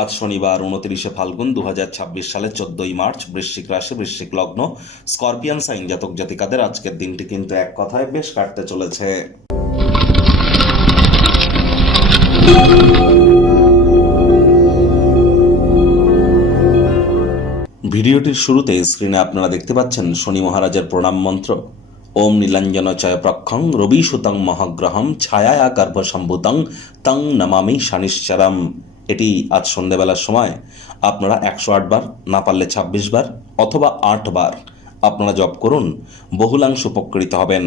আজ শনিবার 29শে ফাল্গুন 2026 সালের 14ই মার্চ, বৃশ্চিক রাশি, বৃশ্চিক লগ্ন, স্করপিয়ান সাইন জাতক জাতিকাদের আজকের দিনটি কিন্তু এক কথায় বেশ কাটতে চলেছে। ভিডিওটির শুরুতে স্ক্রিনে আপনারা দেখতে পাচ্ছেন শনি মহারাজের প্রণাম মন্ত্র। ওম নীলাঞ্জন চয় প্রক্ষং রবি সুতং মহাগ্রহম ছায়া গর্ভসম্ভূতং তং নমামি শনিশ্চরম। এটি আজ সন্ধ্যেবেলার সময় আপনারা 108 বার, না পারলে 26 বার অথবা 8 বার আপনারা জপ করুন, বহুলাংশ উপকৃত হবেন।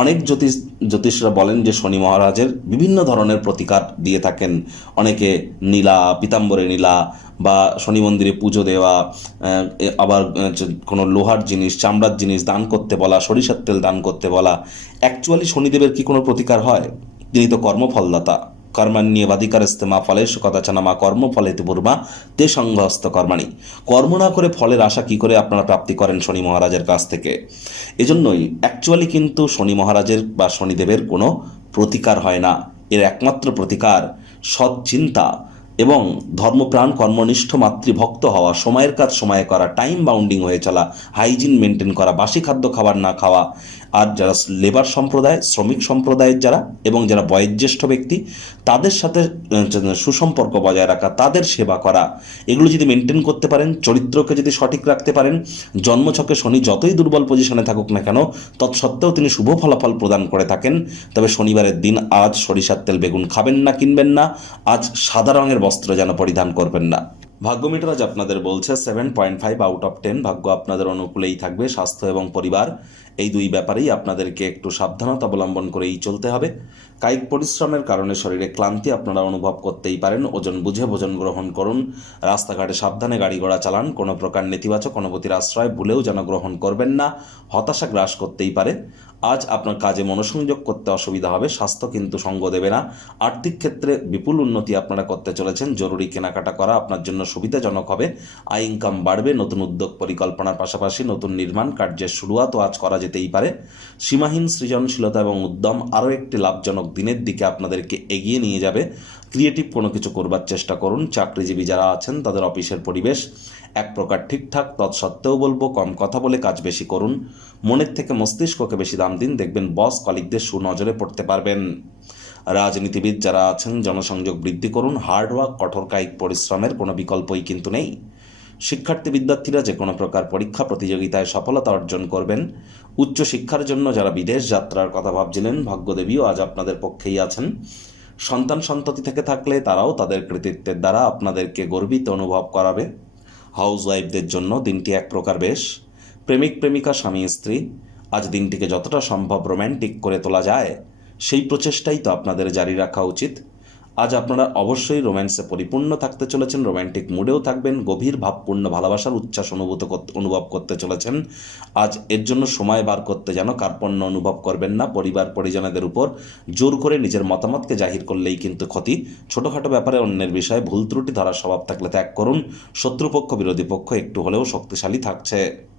অনেক জ্যোতিষরা বলেন যে শনি মহারাজের বিভিন্ন ধরনের প্রতিকার দিয়ে থাকেন। অনেকে নীলা, পীতাম্বরে নীলা বা শনি মন্দিরে পুজো দেওয়া, আবার কোনো লোহার জিনিস, চামড়ার জিনিস দান করতে বলা, সরিষার তেল দান করতে বলা। অ্যাকচুয়ালি শনিদেবের কি কোনো প্রতিকার হয়? তিনি তো কর্মফলদাতা। কর্মাণ্যেবাধিকারস্তে মা ফলেষু কদাচন মা কর্মফলেতি পূর্বা তে সংঘস্ত কর্মাণি। কর্ম না করে ফলের আশা কি করে আপনারা প্রাপ্তি করেন শনি মহারাজের কাছ থেকে? এজন্যই অ্যাকচুয়ালি কিন্তু শনি মহারাজের বা শনিদেবের কোনো প্রতিকার হয় না। এর একমাত্র প্রতিকার সৎ চিন্তা এবং ধর্মপ্রাণ, কর্মনিষ্ঠ, মাতৃভক্ত হওয়া, সময়ের কাজ সময়ে করা, টাইম বাউন্ডিং হয়ে চলা, হাইজিন মেনটেন করা, বাসি খাদ্য খাবার না খাওয়া। আর যারা লেবার সম্প্রদায়, শ্রমিক সম্প্রদায়ের যারা এবং যারা বয়োজ্যেষ্ঠ ব্যক্তি, তাদের সাথে সুসম্পর্ক বজায় রাখা, তাদের সেবা করা, এগুলো যদি মেনটেন করতে পারেন, চরিত্রকে যদি সঠিক রাখতে পারেন, জন্মছকে শনি যতই দুর্বল পজিশনে থাকুক না কেন, তৎসত্ত্বেও তিনি শুভ ফলাফল প্রদান করে থাকেন। তবে শনিবারের দিন আজ সরিষার তেল বেগুন খাবেন না, কিনবেন না। আজ সাদা রঙের বস্ত্র যেন পরিধান করবেন না। ভাগ্য মিটার আজ আপনাদের বলছে 7.5 আউট অফ 10। ভাগ্য আপনাদের অনুকূলেই থাকবে। স্বাস্থ্য এবং পরিবার, এই দুই ব্যাপারেই আপনাদেরকে একটু সাবধানতা অবলম্বন করেই চলতে হবে। কায়িক পরিশ্রমের কারণে শরীরে ক্লান্তি আপনারা অনুভব করতেই পারেন। ওজন বুঝে ভোজন গ্রহণ করুন। রাস্তাঘাটে সাবধানে গাড়ি ঘোড়া চালান। কোনো প্রকার নেতিবাচক অনুভূতির আশ্রয় ভুলেও যেন গ্রহণ করবেন না। হতাশা গ্রাস করতেই পারে। আজ আপনার কাজে মনোসংযোগ করতে অসুবিধা হবে। স্বাস্থ্য কিন্তু সঙ্গ দেবে না। আর্থিক ক্ষেত্রে বিপুল উন্নতি আপনারা করতে চলেছেন। জরুরি কেনাকাটা করা আপনার জন্য সুবিধাজনক হবে। আয় ইনকাম বাড়বে। নতুন উদ্যোগ পরিকল্পনার পাশাপাশি নতুন নির্মাণ কার্যের শুরুয়াতও আজ করা যেতেই পারে। সীমাহীন সৃজনশীলতা এবং উদ্যম আরও একটি লাভজনক দিনের দিকে আপনাদেরকে এগিয়ে নিয়ে যাবে। ক্রিয়েটিভ কোনো কিছু করবার চেষ্টা করুন। চাকরিজীবী যারা আছেন তাদের অফিসের পরিবেশ এক প্রকার ঠিকঠাক। তৎসত্ত্বেও বলবো কম কথা বলে কাজ বেশি করুন। মনের থেকে মস্তিষ্ককে বেশি দাম দিন। দেখবেন বস কলিগদের সুনজরে পড়তে পারবেন। রাজনীতিবিদ যারা আছেন জনসংযোগ বৃদ্ধি করুন। হার্ডওয়ার্ক, কঠোর কায়িক পরিশ্রমের কোনো বিকল্পই কিন্তু নেই। শিক্ষার্থী বিদ্যার্থীরা যে কোনো প্রকার পরীক্ষা প্রতিযোগিতায় সফলতা অর্জন করবেন। উচ্চ শিক্ষার জন্য যারা বিদেশ যাত্রার কথা ভাবছিলেন, ভাগ্যদেবীও আজ আপনাদের পক্ষেই আছেন। সন্তান সন্ততি থেকে থাকলে তারাও তাদের কৃতিত্বের দ্বারা আপনাদেরকে গর্বিত অনুভব করাবে। হাউস ওয়াইফদের জন্য দিনটি এক প্রকার বেশ। প্রেমিক প্রেমিকা, স্বামী স্ত্রী, আজ দিনটিকে যতটা সম্ভব রোম্যান্টিক করে তোলা যায় সেই প্রচেষ্টাই তো আপনাদের জারি রাখা উচিত। আজ আপনারা অবশ্যই রোম্যান্সে পরিপূর্ণ থাকতে চলেছেন। রোম্যান্টিক মুডেও থাকবেন। গভীর ভাবপূর্ণ ভালোবাসার উচ্ছ্বাস অনুভব করতে চলেছেন। আজ এর জন্য সময় বার করতে যেন কার্পণ্য অনুভব করবেন না। পরিবার পরিজনদের উপর জোর করে নিজের মতামতকে জাহির করলেই কিন্তু ক্ষতি। ছোটোখাটো ব্যাপারে অন্যের বিষয়ে ভুল ত্রুটি ধরার স্বভাব থাকলে ত্যাগ করুন। শত্রুপক্ষ, বিরোধী পক্ষ একটু হলেও শক্তিশালী থাকছে।